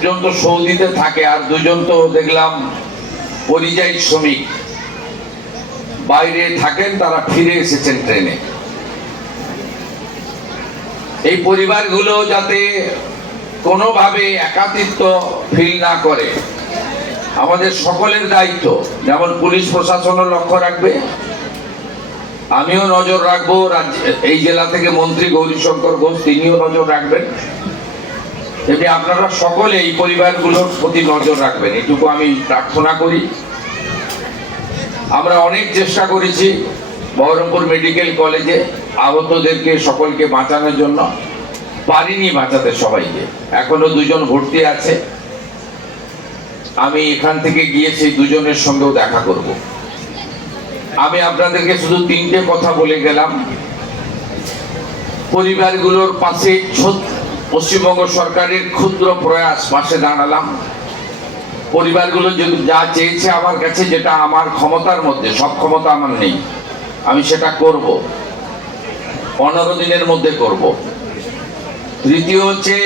একজন তো সৌদিতে থাকে আর দুজন তো দেখলাম পরিযায়ী শ্রমিক বাইরে থাকেন, তারা ফিরে এসেছেন ট্রেনে। এই পরিবারগুলো যাতে কোনোভাবে একাকিত্ব ফিল না করে, আমাদের সকলের দায়িত্ব। যেমন পুলিশ প্রশাসনও লক্ষ্য রাখবে, আমিও নজর রাখবো, এই জেলা থেকে মন্ত্রী গৌরীশঙ্কর ঘোষ তিনিও নজর রাখবেন, তেমনি আপনারা সকলে এই পরিবারগুলোর প্রতি নজর রাখবেন, এটুকু আমি প্রার্থনা করি। আমরা অনেক চেষ্টা করেছি বহরমপুর মেডিকেল কলেজে আহতদেরকে সকলকে বাঁচানোর জন্য, পারিনি বাঁচাতে সবাইকে, এখনো দুজন ভর্তি আছে। আমি এখান থেকে গিয়ে সেই দুজনের সঙ্গেও দেখা করব। আমি আপনাদেরকে শুধু তিনটে কথা বলে গেলাম। পরিবারগুলোর পাশে পশ্চিমবঙ্গ সরকারের ক্ষুদ্র প্রয়াস, পাশে দাঁড়ালাম। পরিবারগুলো যা চেয়েছে আমার কাছে, যেটা আমার ক্ষমতার মধ্যে, সব ক্ষমতা আমার নেই, আমি সেটা করব, 15 দিনের মধ্যে করব। তৃতীয় হচ্ছে,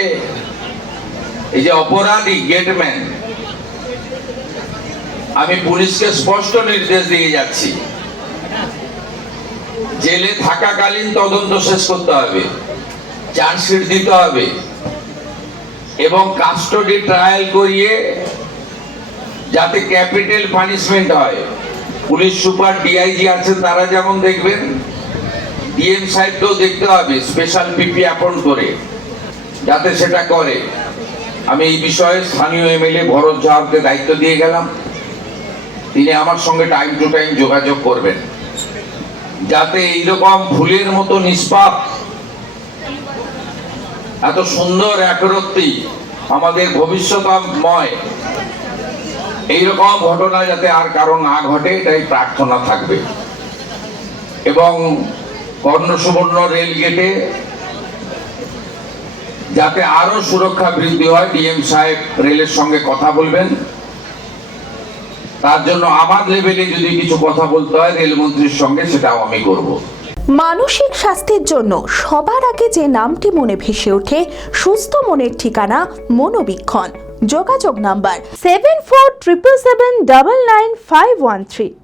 এই যে অপরাধী গেটম্যান, আমি পুলিশকে স্পষ্ট নির্দেশ দিয়ে যাচ্ছি, জেলে থাকাকালীন তদন্ত শেষ করতে হবে, চার্জশিট দিতে হবে এবং কাস্টডি ট্রায়াল করিয়ে যাতে ক্যাপিটাল পানিশমেন্ট হয়। পুলিশ সুপার, ডিআইজি আছেন, তারা যেমন দেখবেন, ডিএম সাহেবকেও দেখতে হবে, স্পেশাল পিপি অ্যাপয়েন্ট করে যাতে সেটা করে। আমি এই বিষয়ে স্থানীয় এমএলএ ভরত ঝাড়কে দায়িত্ব দিয়ে গেলাম, তিনি আমার সঙ্গে টাইম টু টাইম যোগাযোগ করবেন, যাতে এইরকম ফুলের মতো নিষ্পাপ, এত সুন্দর একরত্তি, আমাদের ভবিষ্যৎময়, এইরকম ঘটনা যাতে আর কারো না ঘটে, এটাই প্রার্থনা থাকবে। এবং কর্ণসুবর্ণ রেল গেটে যাতে আরো সুরক্ষা বৃদ্ধি হয়, ডিএম সাহেব রেলের সঙ্গে কথা বলবেন, তার জন্য আমার লেভেলে যদি কিছু কথা বলতে হয় রেলমন্ত্রীর সঙ্গে, সেটাও আমি করব। মানসিক স্বাস্থ্যের জন্য সবার আগে যে নামটি মনে ভেসে ওঠে, সুস্থ মনের ঠিকানা মনোবীক্ষণ। যোগাযোগ নাম্বার 7477799513।